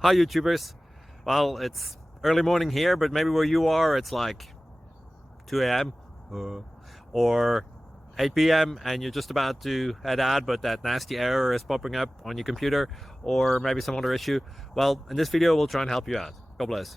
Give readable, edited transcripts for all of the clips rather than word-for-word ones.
Hi YouTubers. Well, it's early morning here, but maybe where you are it's like 2 a.m. Or 8 p.m. and you're just about to head out, but that nasty error is popping up on your computer, or maybe some other issue. Well, in this video we'll try and help you out. God bless.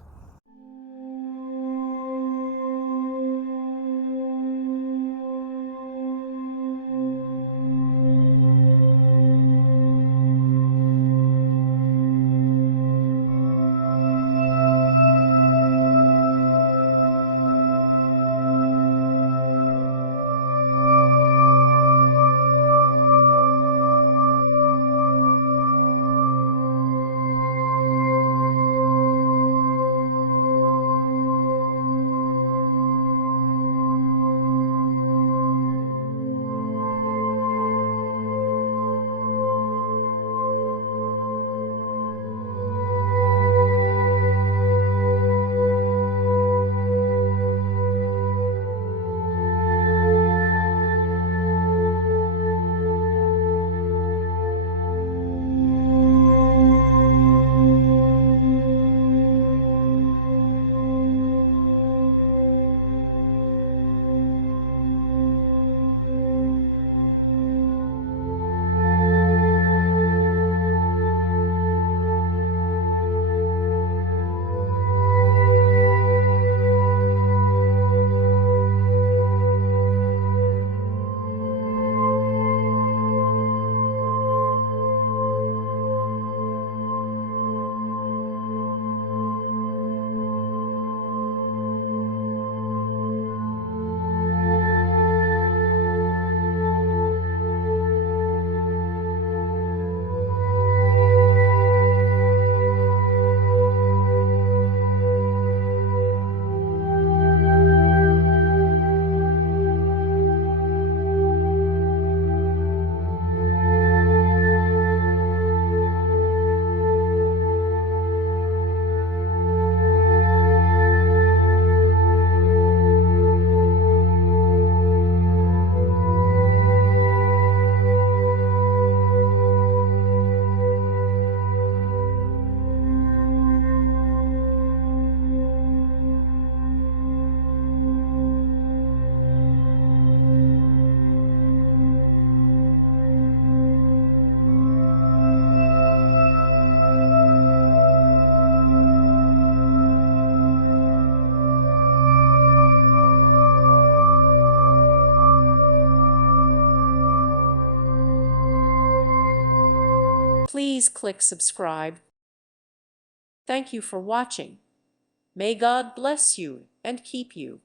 Please click subscribe. Thank you for watching. May God bless you and keep you.